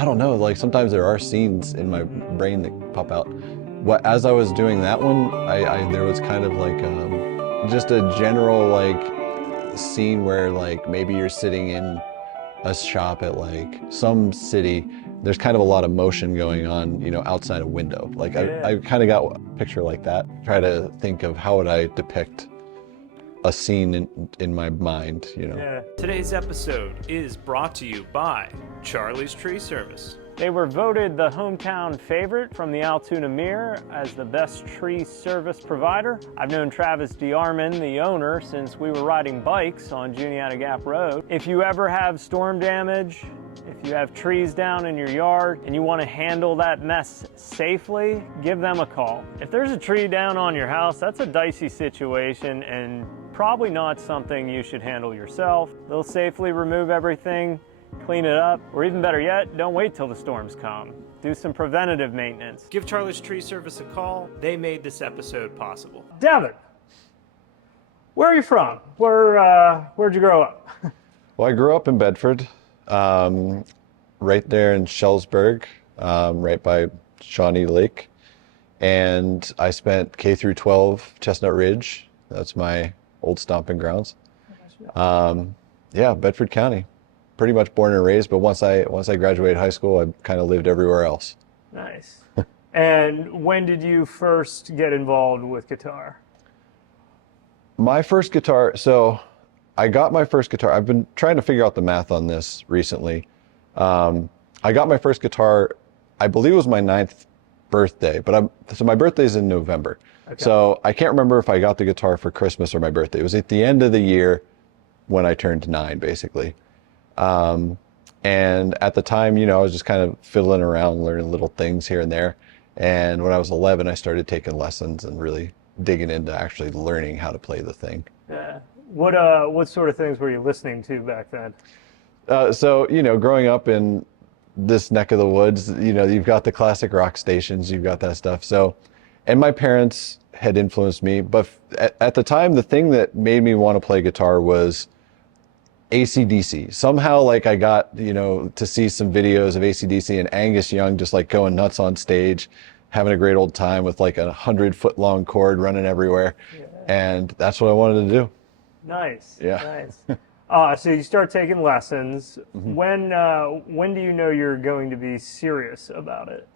I don't know, like sometimes there are scenes in my brain that pop out. As I was doing that one, there was kind of like just a general like scene where like maybe you're sitting in a shop at like some city. There's kind of a lot of motion going on, you know, outside a window. Like I kind of got a picture like that. Try to think of how would I depict a scene in my mind, you know. Yeah. Today's episode is brought to you by Charlie's Tree Service. They were voted the hometown favorite from the Altoona Mirror as the best tree service provider. I've known Travis DeArmond, the owner, since we were riding bikes on Juniata Gap Road. If you ever have storm damage, if you have trees down in your yard and you want to handle that mess safely, give them a call. If there's a tree down on your house, that's a dicey situation and probably not something you should handle yourself. They'll safely remove everything, clean it up, or even better yet, don't wait till the storms come. Do some preventative maintenance. Give Charlie's Tree Service a call. They made this episode possible. Devin, where are you from? Where'd you grow up? Well, I grew up in Bedford, right there in Shellsburg, right by Shawnee Lake. And I spent K through 12 Chestnut Ridge. That's my old stomping grounds. Yeah, Bedford County. Pretty much born and raised, but once I graduated high school, I kind of lived everywhere else. Nice. And when did you first get involved with guitar? My first guitar, so I got my first guitar. I've been trying to figure out the math on this recently. I got my first guitar, I believe it was my 9th birthday, but so my birthday's in November. Okay. So I can't remember if I got the guitar for Christmas or my birthday. It was at the end of the year when I turned 9, basically. And at the time, you know, I was just kind of fiddling around, learning little things here and there. And when I was 11, I started taking lessons and really digging into actually learning how to play the thing. Yeah. What sort of things were you listening to back then? So, you know, growing up in this neck of the woods, you know, you've got the classic rock stations, you've got that stuff. So, and my parents had influenced me, but at the time, the thing that made me want to play guitar was AC/DC. Somehow, like, I got, you know, to see some videos of AC/DC and Angus Young just like going nuts on stage, having a great old time with like 100-foot long cord running everywhere. Yeah. And that's what I wanted to do. Nice. Yeah. Nice. So you start taking lessons. Mm-hmm. When do you know you're going to be serious about it?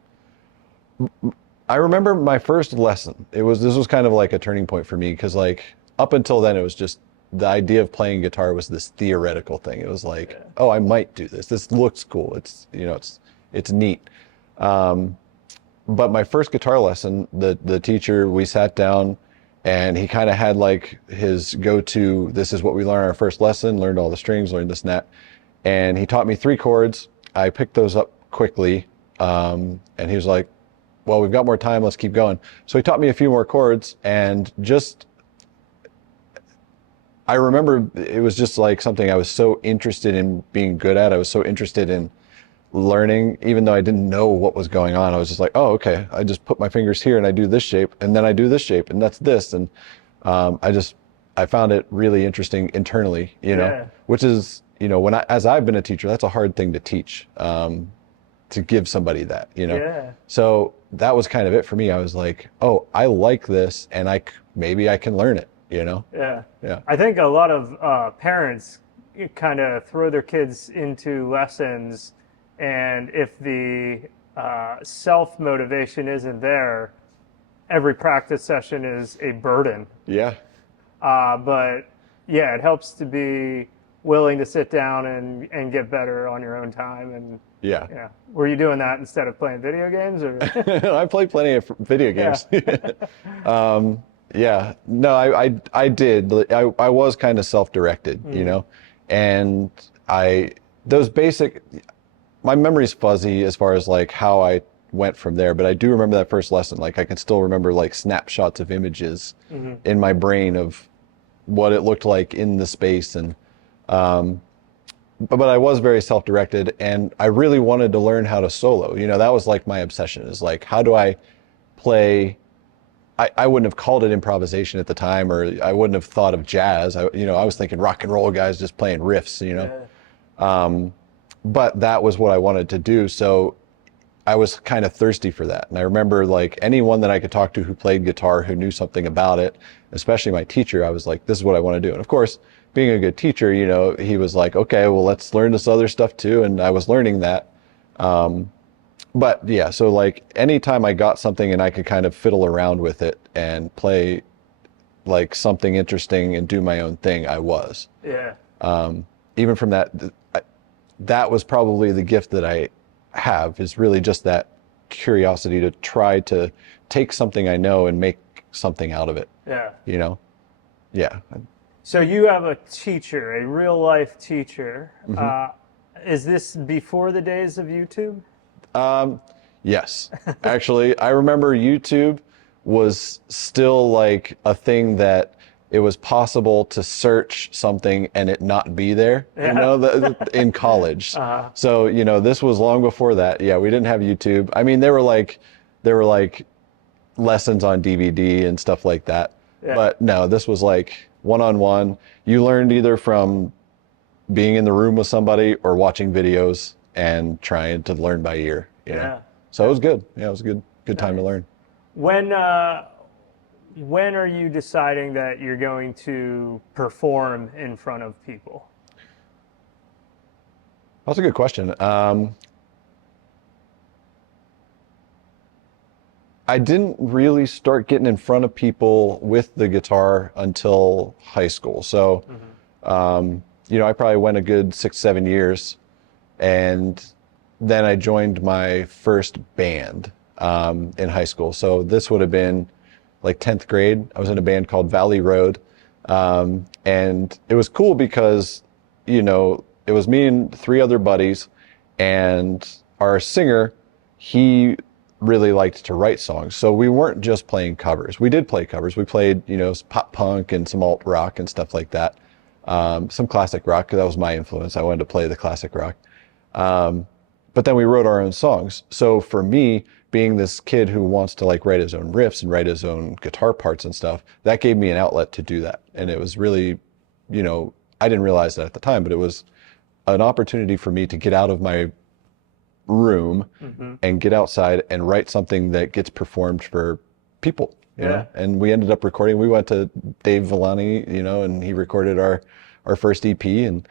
I remember my first lesson. This was kind of like a turning point for me, because like up until then it was just the idea of playing guitar was this theoretical thing. It was like, oh, I might do this. This looks cool. It's, you know, it's neat. But my first guitar lesson, the teacher, we sat down and he kind of had like his go-to, this is what we learned our first lesson, learned all the strings, learned this and that. And he taught me 3 chords. I picked those up quickly. And he was like, well, we've got more time, let's keep going. So he taught me a few more chords, and I remember it was just like something I was so interested in being good at. I was so interested in learning, even though I didn't know what was going on. I was just like, oh, okay, I just put my fingers here and I do this shape, and then I do this shape, and that's this. And I found it really interesting internally, you know, which is, you know, as I've been a teacher, that's a hard thing to teach, to give somebody that, you know. Yeah. So that was kind of it for me. I was like, oh, I like this, and maybe I can learn it. You know? Yeah. I think a lot of parents kind of throw their kids into lessons, and if the self-motivation isn't there, every practice session is a burden. Yeah. But yeah, it helps to be willing to sit down and get better on your own time. And yeah. Were you doing that instead of playing video games? Or? I played plenty of video games. Yeah. Yeah, no, I did. I was kind of self-directed, you know, and my memory's fuzzy as far as like how I went from there, but I do remember that first lesson. Like I can still remember like snapshots of images in my brain of what it looked like in the space. And, but I was very self-directed, and I really wanted to learn how to solo. You know, that was like my obsession, is like, how do I play? I wouldn't have called it improvisation at the time, or I wouldn't have thought of jazz. I was thinking rock and roll guys just playing riffs, you know. but that was what I wanted to do. So I was kind of thirsty for that. And I remember like anyone that I could talk to who played guitar, who knew something about it, especially my teacher, I was like, this is what I want to do. And of course, being a good teacher, you know, he was like, okay, well, let's learn this other stuff too. And I was learning that. But yeah, so like anytime I got something and I could kind of fiddle around with it and play like something interesting and do my own thing, I was. Yeah. Even from that, that was probably the gift that I have, is really just that curiosity to try to take something I know and make something out of it. Yeah. You know? Yeah. So you have a teacher, a real life teacher. Mm-hmm. Is this before the days of YouTube? Yes. Actually, I remember YouTube was still like a thing that it was possible to search something and it not be there, Yeah. you know, in college. So, you know, this was long before that. Yeah, we didn't have YouTube. I mean, there were like lessons on DVD and stuff like that. Yeah. But no, this was like one-on-one. You learned either from being in the room with somebody or watching videos and trying to learn by ear, you know? Yeah. So it was good. Yeah, it was a good time to learn. When are you deciding that you're going to perform in front of people? That's a good question. I didn't really start getting in front of people with the guitar until high school. So, you know, I probably went a good 6-7 years, and then I joined my first band in high school. So this would have been like 10th grade. I was in a band called Valley Road. And it was cool because, you know, it was me and 3 other buddies, and our singer, he really liked to write songs. So we weren't just playing covers. We did play covers. We played, you know, pop punk and some alt rock and stuff like that. Some classic rock, 'cause that was my influence. I wanted to play the classic rock. But then we wrote our own songs. So for me, being this kid who wants to like write his own riffs and write his own guitar parts and stuff, that gave me an outlet to do that. And it was really, you know, I didn't realize that at the time, but it was an opportunity for me to get out of my room and get outside and write something that gets performed for people, you know? And we ended up recording. We went to Dave Villani, you know, and he recorded our first EP, and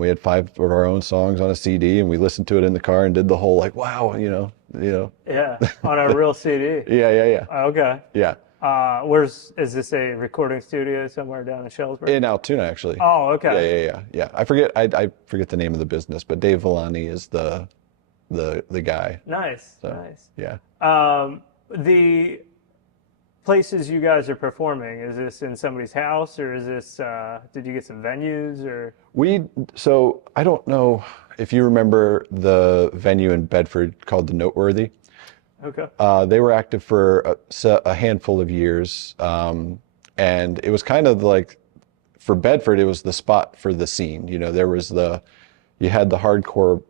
we had 5 of our own songs on a CD, and we listened to it in the car and did the whole like, wow, you know. Yeah, on a real CD. Yeah. Okay. Yeah. Is this a recording studio somewhere down in Shelburne? In Altoona, actually. Oh, okay. Yeah. I forget the name of the business, but Dave Villani is the guy. Nice. So, Nice. Yeah. The places you guys are performing, is this in somebody's house, or is this, did you get some venues, or? So I don't know if you remember the venue in Bedford called the Noteworthy. Okay. They were active for a handful of years. And it was kind of like, for Bedford, it was the spot for the scene. You know, you had the hardcore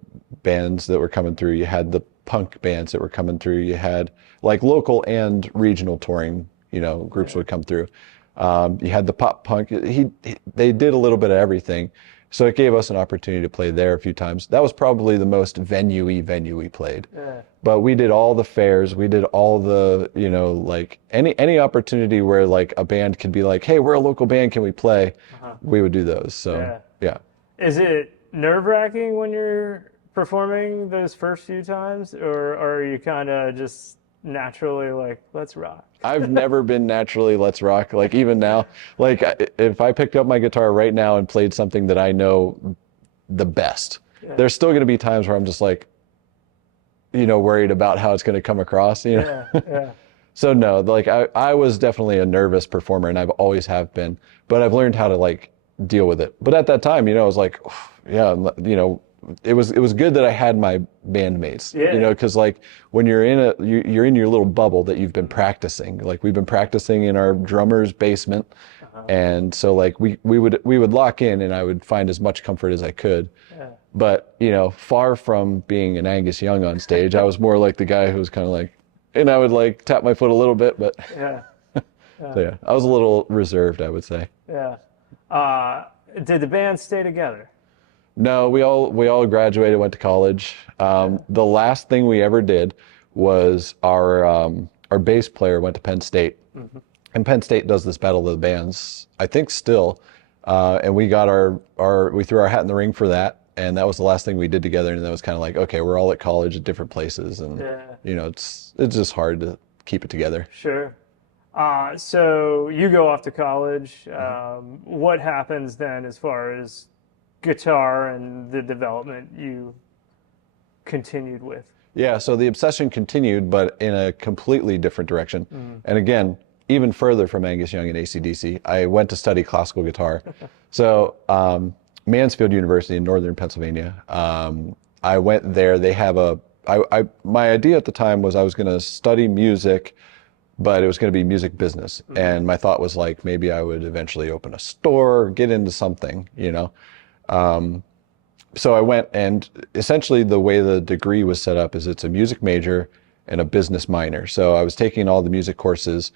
bands that were coming through. You had the punk bands that were coming through. You had like local and regional touring, you know, groups would come through. You had the pop punk. They did a little bit of everything. So it gave us an opportunity to play there a few times. That was probably the most venue-y venue we played. Yeah. But we did all the fairs. We did all the, you know, like any opportunity where like a band could be like, hey, we're a local band, can we play? We would do those. So yeah. Is it nerve-wracking when you're performing those first few times, or are you kind of just naturally like, let's rock? I've never been naturally let's rock. Like even now, like if I picked up my guitar right now and played something that I know the best, there's still going to be times where I'm just like, you know, worried about how it's going to come across, you know? Yeah. So no, like I was definitely a nervous performer, and I've always have been, but I've learned how to like deal with it. But at that time, you know, I was like, yeah, you know, it was good that I had my bandmates, you know, because like when you're in your little bubble that you've been practicing. Like we've been practicing in our drummer's basement, and so like we would lock in, and I would find as much comfort as I could. But you know, far from being an Angus Young on stage, I was more like the guy who was kind of like, and I would like tap my foot a little bit, but so yeah, I was a little reserved, I would say. Yeah. Did the band stay together? No, we all graduated, went to college. The last thing we ever did was our bass player went to Penn State, and Penn State does this battle of the bands, I think still, and we got we threw our hat in the ring for that, and that was the last thing we did together. And that was kind of like, okay, we're all at college at different places, and it's just hard to keep it together. Sure. So you go off to college. What happens then as far as guitar and the development you continued with? Yeah, so the obsession continued, but in a completely different direction. And again, even further from Angus Young and AC/DC, I went to study classical guitar. So Mansfield University in northern Pennsylvania, I went there. They have my idea at the time was I was going to study music, but it was going to be music business. And my thought was like, maybe I would eventually open a store, get into something, So I went, and essentially the way the degree was set up is it's a music major and a business minor. So I was taking all the music courses,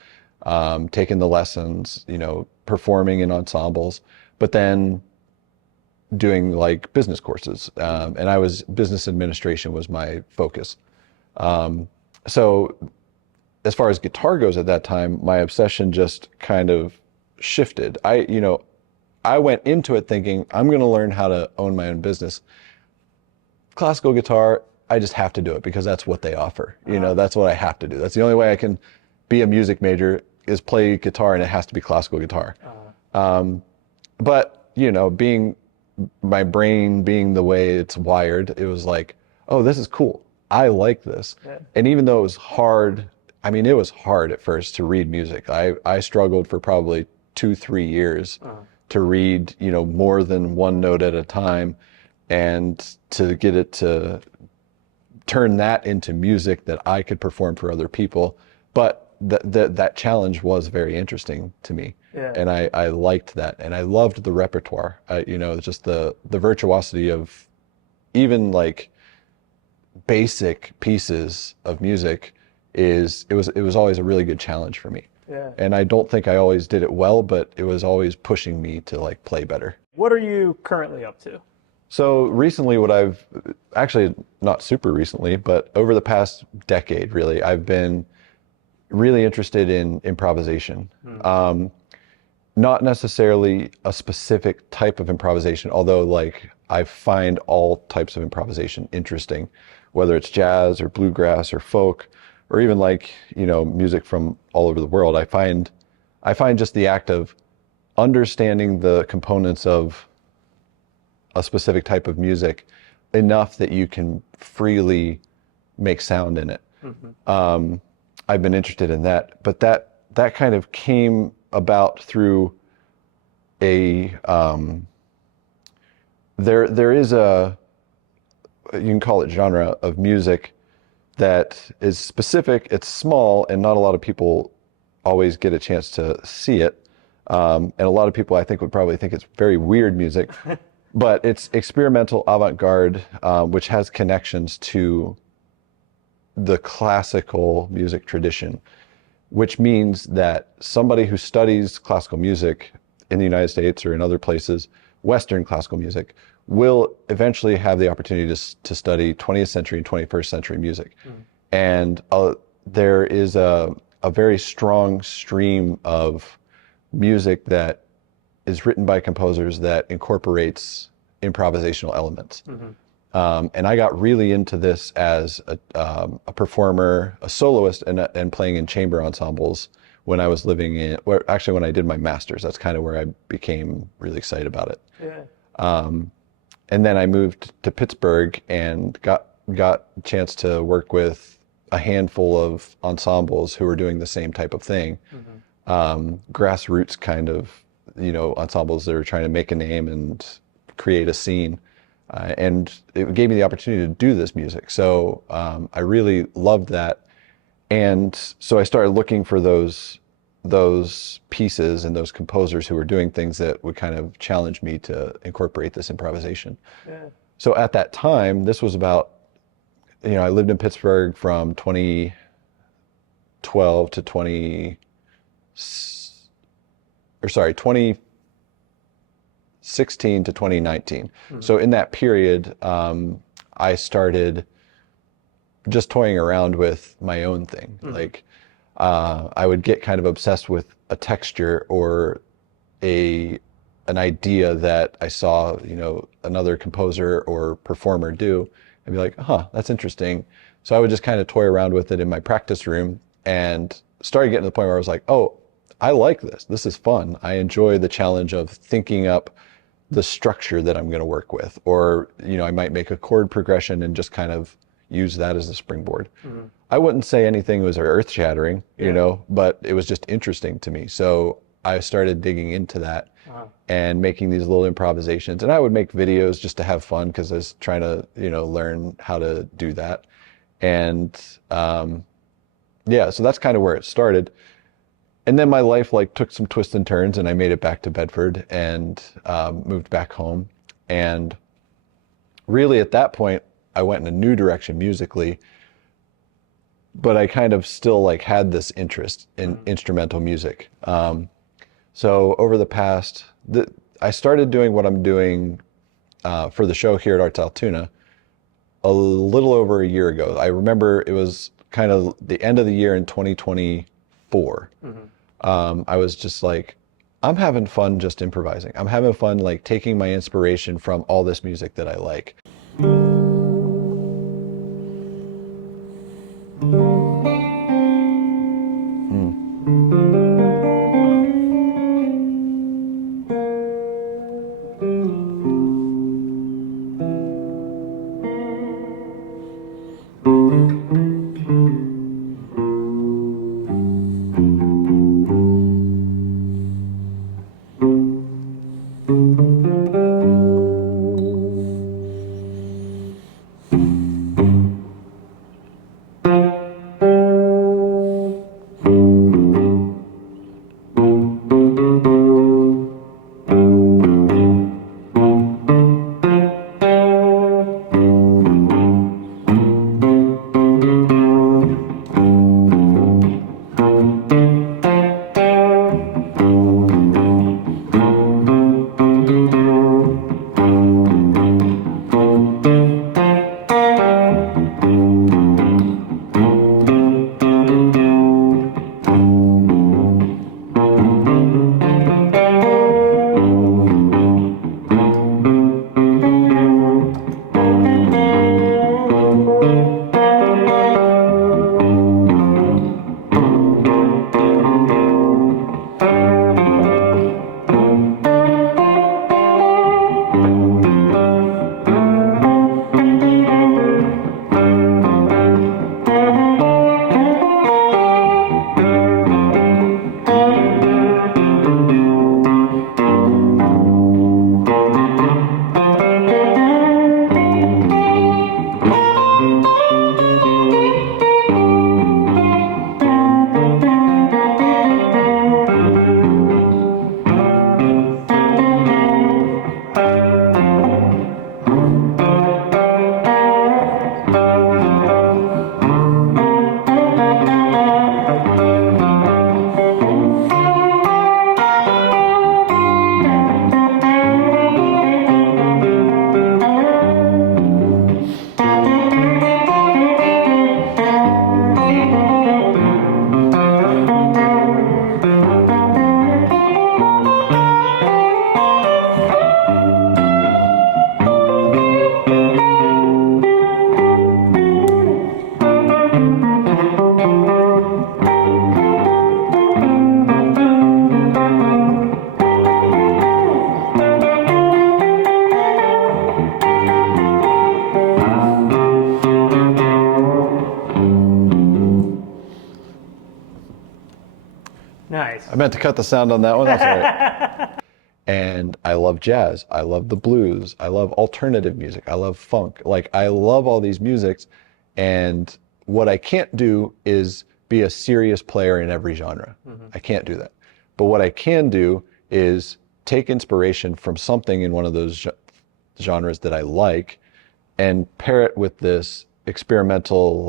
taking the lessons, performing in ensembles, but then doing like business courses. And business administration was my focus. So as far as guitar goes at that time, my obsession just kind of shifted. I went into it thinking, I'm going to learn how to own my own business. Classical guitar, I just have to do it because that's what they offer. That's what I have to do. That's the only way I can be a music major is play guitar, and it has to be classical guitar. But, being my brain being the way it's wired, it was like, oh, this is cool. I like this. Yeah. And even though it was hard, it was hard at first to read music. I struggled for probably 2-3 years to read, more than one note at a time, and to get it to turn that into music that I could perform for other people. But that challenge was very interesting to me. Yeah. And I liked that, and I loved the repertoire. Just the virtuosity of even like basic pieces of music it was always a really good challenge for me. Yeah. And I don't think I always did it well, but it was always pushing me to like play better. What are you currently up to? So recently, actually not super recently, but over the past decade, really, I've been really interested in improvisation. Not necessarily a specific type of improvisation, although like I find all types of improvisation interesting, whether it's jazz or bluegrass or folk, or even like, music from all over the world. I find just the act of understanding the components of a specific type of music enough that you can freely make sound in it. I've been interested in that, but that kind of came about through there is you can call it genre of music that is specific. It's small, and not a lot of people always get a chance to see it. And a lot of people, I think, would probably think it's very weird music, but it's experimental avant-garde, which has connections to the classical music tradition, which means that somebody who studies classical music in the United States or in other places, Western classical music, will eventually have the opportunity to study 20th century and 21st century music. And there is a very strong stream of music that is written by composers that incorporates improvisational elements. And I got really into this as a performer, a soloist, and playing in chamber ensembles when I was when I did my master's. That's kind of where I became really excited about it. Yeah. And then I moved to Pittsburgh and got a chance to work with a handful of ensembles who were doing the same type of thing. Grassroots kind of, ensembles that are trying to make a name and create a scene. And it gave me the opportunity to do this music. So I really loved that. And so I started looking for those pieces and those composers who were doing things that would kind of challenge me to incorporate this improvisation. Yeah. So at that time, this was about, I lived in Pittsburgh from 2012 to 2014 2016 to 2019. So in that period, I started just toying around with my own thing. Like I would get kind of obsessed with a texture or an idea that I saw, another composer or performer do, and be like, huh, that's interesting. So I would just kind of toy around with it in my practice room, and started getting to the point where I was like, oh, I like this. This is fun. I enjoy the challenge of thinking up the structure that I'm going to work with. Or, I might make a chord progression and just kind of use that as a springboard. I wouldn't say anything was earth-shattering, but it was just interesting to me. So I started digging into that and making these little improvisations. And I would make videos just to have fun because I was trying to, learn how to do that. And so that's kind of where it started. And then my life took some twists and turns, and I made it back to Bedford and moved back home. And really at that point, I went in a new direction musically, but I kind of still had this interest in instrumental music. So over the past, I started doing what I'm doing for the show here at Arts Altoona a little over a year ago. I remember it was kind of the end of the year in 2024. I was just like, I'm having fun just improvising. I'm having fun taking my inspiration from all this music that I like. Nice. I meant to cut the sound on that one. That's all right. And I love jazz. I love the blues. I love alternative music. I love funk. I love all these musics. And what I can't do is be a serious player in every genre. I can't do that. But what I can do is take inspiration from something in one of those genres that I like and pair it with this experimental,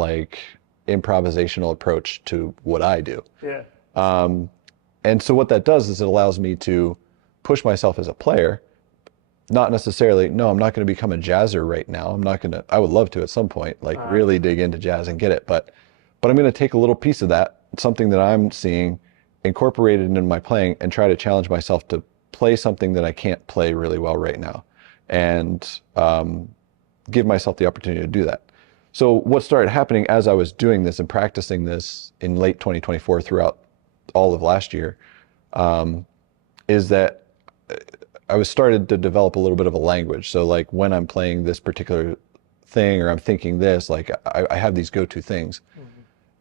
improvisational approach to what I do. Yeah. And so what that does is it allows me to push myself as a player, not necessarily, no, I'm not going to become a jazzer right now. I would love to at some point, like really dig into jazz and get it. But I'm going to take a little piece of that, something that I'm seeing, incorporate it into my playing and try to challenge myself to play something that I can't play really well right now. And give myself the opportunity to do that. So what started happening as I was doing this and practicing this in late 2024 throughout all of last year, is that I was started to develop a little bit of a language. So like when I'm playing this particular thing or I'm thinking this, like I have these go-to things.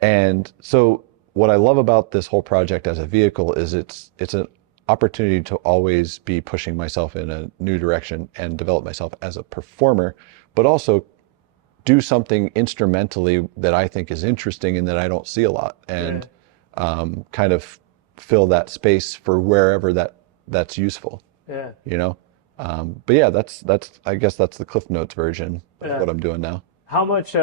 And so what I love about this whole project as a vehicle is it's an opportunity to always be pushing myself in a new direction and develop myself as a performer, but also do something instrumentally that I think is interesting and that I don't see a lot, and kind of fill that space for wherever that's useful. Yeah. You know? But yeah, that's I guess that's the Cliff Notes version of what I'm doing now. How much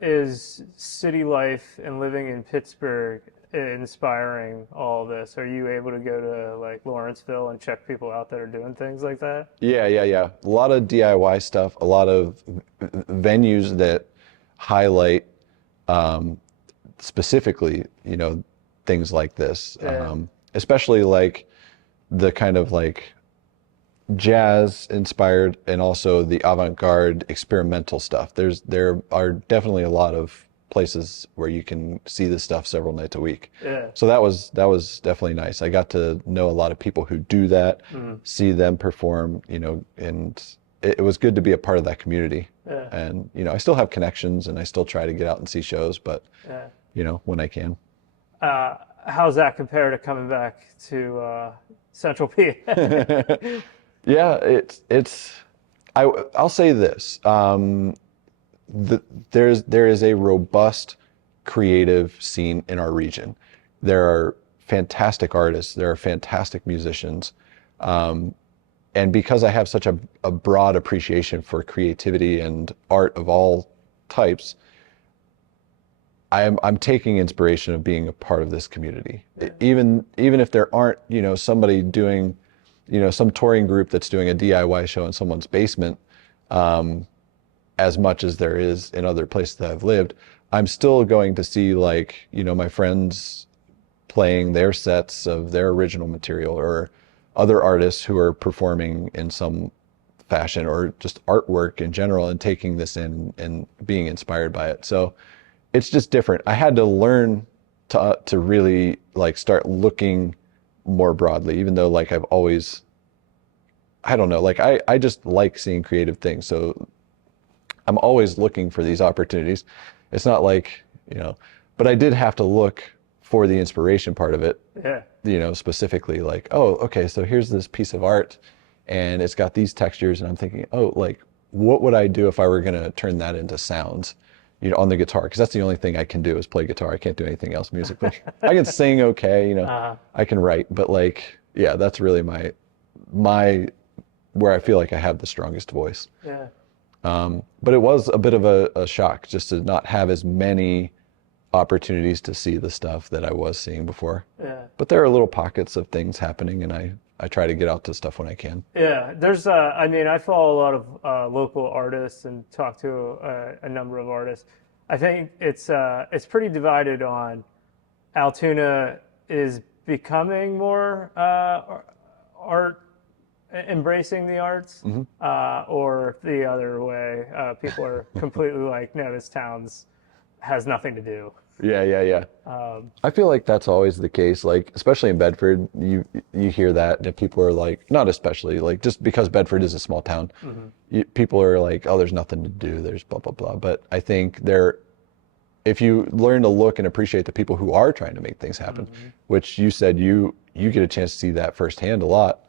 is city life and living in Pittsburgh inspiring all this? Are you able to go to like Lawrenceville and check people out that are doing things like that? Yeah. A lot of DIY stuff, a lot of venues that highlight specifically, you know, things like this. Especially like the kind of like jazz inspired and also the avant-garde experimental stuff. There are definitely a lot of places where you can see this stuff several nights a week. So that was definitely nice. I got to know a lot of people who do that, see them perform, you know, and it was good to be a part of that community. And you know, I still have connections and I still try to get out and see shows, but you know, when I can. How's that compare to coming back to Central PA? Yeah, I'll say this. There is a robust creative scene in our region. There are fantastic artists, there are fantastic musicians. And because I have such a broad appreciation for creativity and art of all types, I'm taking inspiration of being a part of this community. Even if there aren't, you know, somebody doing, you know, some touring group that's doing a DIY show in someone's basement, as much as there is in other places that I've lived, I'm still going to see, like, you know, my friends playing their sets of their original material, or other artists who are performing in some fashion, or just artwork in general, and taking this in and being inspired by it. So it's just different. I had to learn to really like start looking more broadly, even though like I've always, I don't know, like I just like seeing creative things. So I'm always looking for these opportunities. It's not like, you know, but I did have to look for the inspiration part of it. You know, specifically like, oh, okay, so here's this piece of art and it's got these textures, and I'm thinking, oh, like what would I do if I were going to turn that into sounds, you know, on the guitar? Because that's the only thing I can do is play guitar. I can't do anything else musically. I can sing okay, you know, I can write, but like, yeah, that's really my where I feel like I have the strongest voice. But it was a bit of a shock just to not have as many opportunities to see the stuff that I was seeing before. But there are little pockets of things happening, and I try to get out to stuff when I can. There's I mean, I follow a lot of local artists and talk to a number of artists. I think it's pretty divided on Altoona is becoming more art, embracing the arts, or the other way. People are completely like, no, this town's has nothing to do. I feel like that's always the case, like especially in Bedford, you hear that people are like, not especially, like just because Bedford is a small town, people are like, oh, there's nothing to do, there's blah blah blah. But I think if you learn to look and appreciate the people who are trying to make things happen, which you said you get a chance to see that firsthand a lot.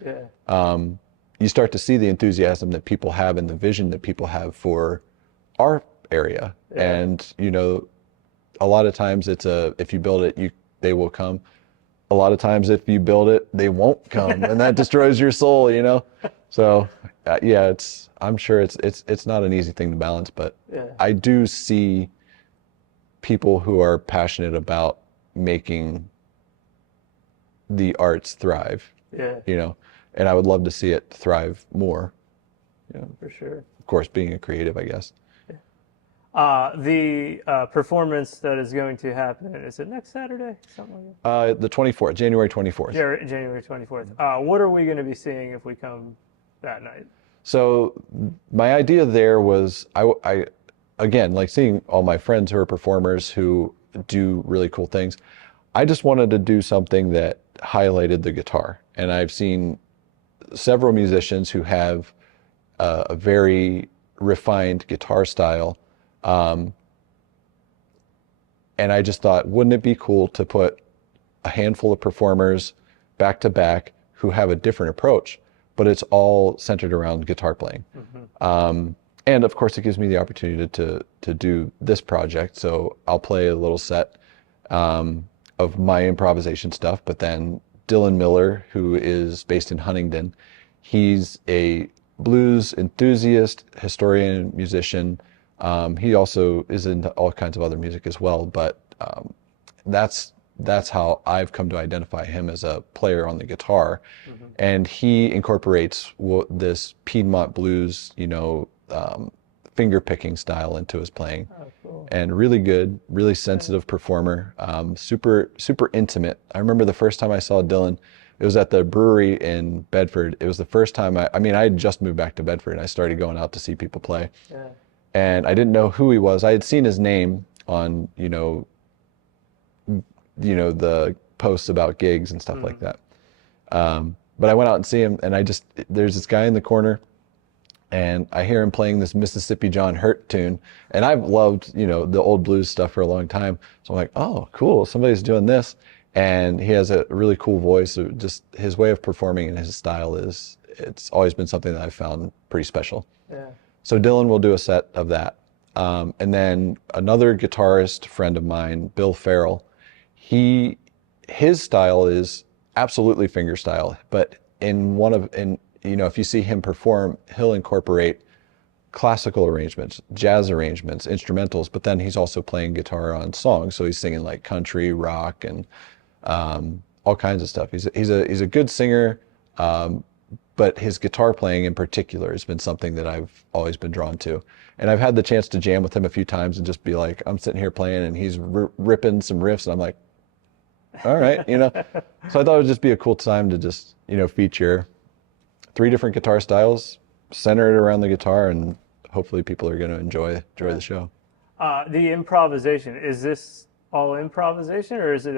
You start to see the enthusiasm that people have and the vision that people have for our area. And you know, a lot of times it's if you build it, they will come. A lot of times if you build it, they won't come, and that destroys your soul, you know. So yeah, I'm sure it's not an easy thing to balance, but I do see people who are passionate about making the arts thrive. You know, and I would love to see it thrive more. For sure. Of course, being a creative, I guess. The performance that is going to happen, is it next Saturday? Something like The 24th, January 24th. that? January 24th. What are we going to be seeing if we come that night? So my idea there was, I again, like seeing all my friends who are performers who do really cool things. I just wanted to do something that highlighted the guitar. And I've seen several musicians who have a very refined guitar style. And I just thought, wouldn't it be cool to put a handful of performers back to back who have a different approach, but it's all centered around guitar playing. And of course, it gives me the opportunity to do this project. So I'll play a little set of my improvisation stuff, but then Dylan Miller, who is based in Huntingdon, he's a blues enthusiast, historian, musician. He also is into all kinds of other music as well, but that's how I've come to identify him as a player on the guitar. And he incorporates this Piedmont blues, finger picking style into his playing. Oh, cool. And really good, really sensitive performer, super intimate. I remember the first time I saw Dylan, it was at the brewery in Bedford. It was the first time I had just moved back to Bedford and I started going out to see people play. Yeah. And I didn't know who he was. I had seen his name on, the posts about gigs and stuff like that. But I went out and see him, and there's this guy in the corner, and I hear him playing this Mississippi John Hurt tune, and I've loved, the old blues stuff for a long time. So I'm like, oh, cool, somebody's doing this. And he has a really cool voice. So just his way of performing and his style it's always been something that I've found pretty special. Yeah. So Dylan will do a set of that. And then another guitarist friend of mine, Bill Farrell, his style is absolutely finger style, but if you see him perform, he'll incorporate classical arrangements, jazz arrangements, instrumentals, but then he's also playing guitar on songs. So he's singing like country, rock, and all kinds of stuff. He's a good singer, but his guitar playing in particular has been something that I've always been drawn to. And I've had the chance to jam with him a few times and just be like, I'm sitting here playing and he's ripping some riffs and I'm like, all right, So I thought it would just be a cool time to just, feature 3 different guitar styles, center it around the guitar, and hopefully people are going to enjoy the show. The improvisation, is this all improvisation, or is it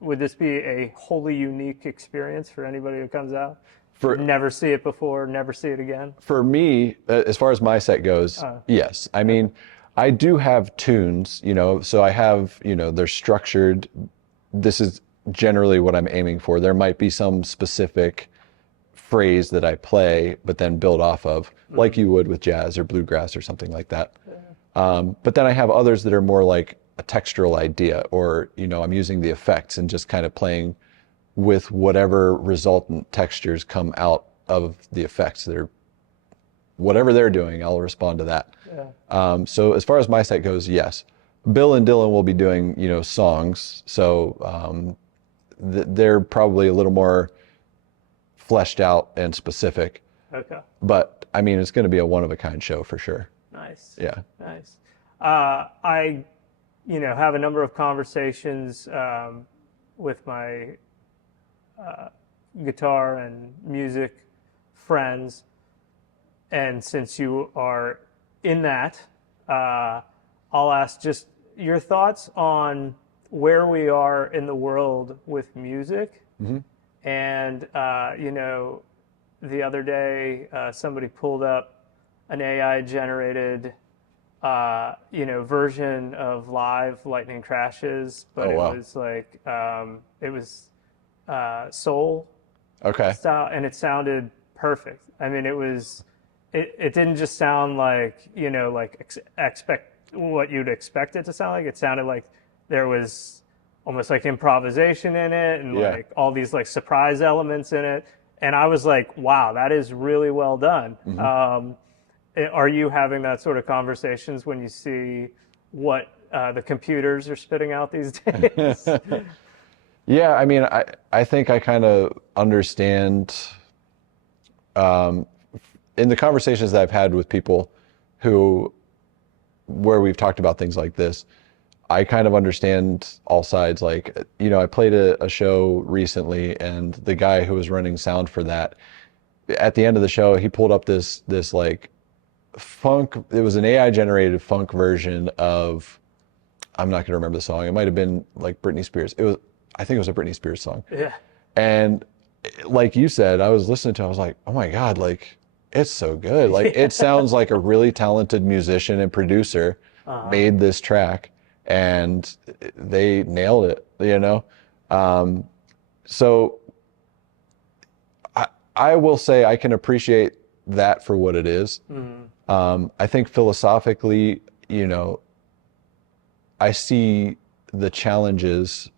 would this be a wholly unique experience for anybody who comes out? Never see it before, never see it again? For me, as far as my set goes, yes. I mean, I do have tunes, so I have, they're structured. This is generally what I'm aiming for. There might be some specific phrase that I play, but then build off of, like you would with jazz or bluegrass or something like that. But then I have others that are more like a textural idea, or, I'm using the effects and just kind of playing with whatever resultant textures come out of the effects. Whatever they're doing, I'll respond to that. Yeah. So as far as my set goes, yes. Bill and Dylan will be doing, songs. So they're probably a little more fleshed out and specific. Okay. But I mean, it's going to be a one-of-a-kind show for sure. Nice. Yeah. Nice. I, have a number of conversations with my guitar and music friends, and since you are in that, I'll ask just your thoughts on where we are in the world with music. And the other day somebody pulled up an AI generated version of live Lightning Crashes, but Oh, wow. it was like it was soul style, and it sounded perfect. I mean, it didn't just sound like expect what you'd expect it to sound like. It sounded like there was almost like improvisation in it, and like all these like surprise elements in it. And I was like, wow, that is really well done. Are you having that sort of conversations when you see what the computers are spitting out these days? Yeah, I mean, I think I kind of understand in the conversations that I've had with people where we've talked about things like this, I kind of understand all sides. Like, I played a show recently, and the guy who was running sound for that, at the end of the show, he pulled up this like funk. It was an AI generated funk version of, I'm not going to remember the song. It might have been like Britney Spears. I think it was a Britney Spears song. Yeah. And like you said, I was listening to it, I was like, oh my God, like, it's so good. Like, it sounds like a really talented musician and producer made this track, and they nailed it, So I will say I can appreciate that for what it is. I think philosophically, I see the challenges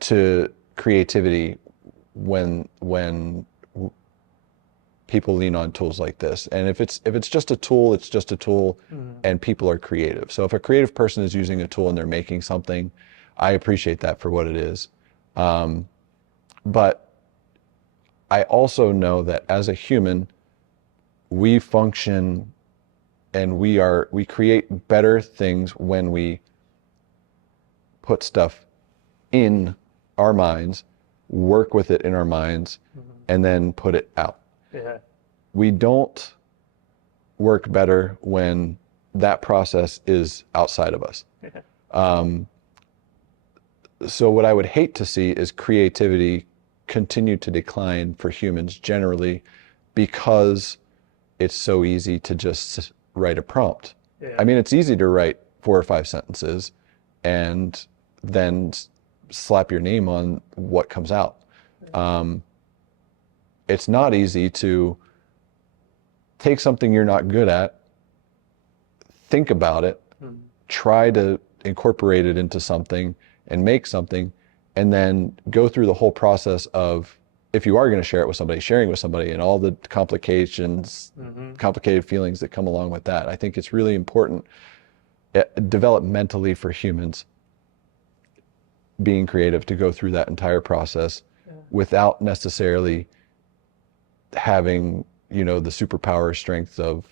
to creativity when people lean on tools like this. And if it's just a tool, it's just a tool, and people are creative. So if a creative person is using a tool and they're making something, I appreciate that for what it is. But I also know that as a human, we function and we create better things when we put stuff in our minds, work with it in our minds, and then put it out. Yeah. We don't work better when that process is outside of us. So what I would hate to see is creativity continue to decline for humans generally, because it's so easy to just write a prompt. Yeah. I mean, it's easy to write 4 or 5 sentences and then slap your name on what comes out. It's not easy to take something you're not good at, think about it, try to incorporate it into something and make something, and then go through the whole process of, if you are going to share it with somebody, sharing with somebody, and all the complications, complicated feelings that come along with that. I think it's really important developmentally for humans, being creative, to go through that entire process without necessarily having, the superpower strength of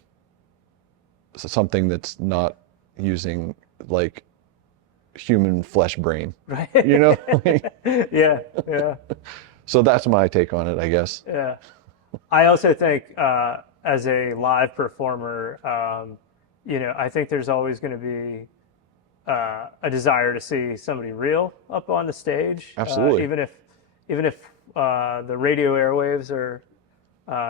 something that's not using like human flesh brain, Right. Yeah. So that's my take on it, I guess. Yeah. I also think as a live performer, I think there's always going to be a desire to see somebody real up on the stage. Absolutely. Even if the radio airwaves are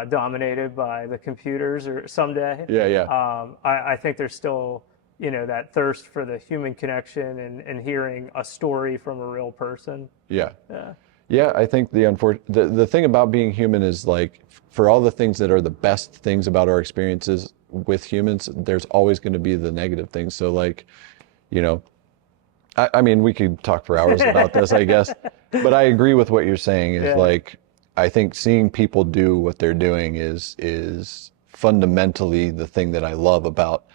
dominated by the computers or someday. Yeah. I think there's still, that thirst for the human connection and hearing a story from a real person. Yeah, I think the thing about being human is, like, for all the things that are the best things about our experiences with humans, there's always going to be the negative things. So, like, I mean, we could talk for hours about this, I guess, but I agree with what you're saying. Is like, I think seeing people do what they're doing is fundamentally the thing that I love about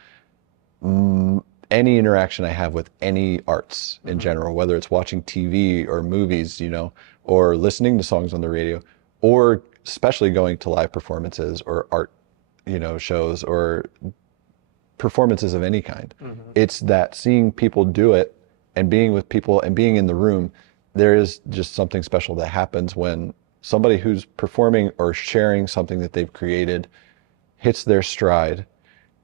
any interaction I have with any arts in general, whether it's watching TV or movies, or listening to songs on the radio, or especially going to live performances or art, shows or performances of any kind. It's that seeing people do it and being with people and being in the room, there is just something special that happens when somebody who's performing or sharing something that they've created hits their stride,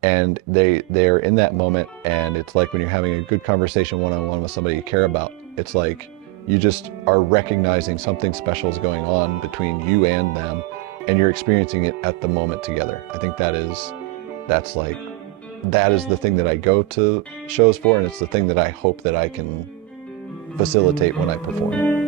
and they're in that moment, and it's like when you're having a good conversation one-on-one with somebody you care about. It's like you just are recognizing something special is going on between you and them, and you're experiencing it at the moment together. I think that is the thing that I go to shows for, and it's the thing that I hope that I can facilitate when I perform.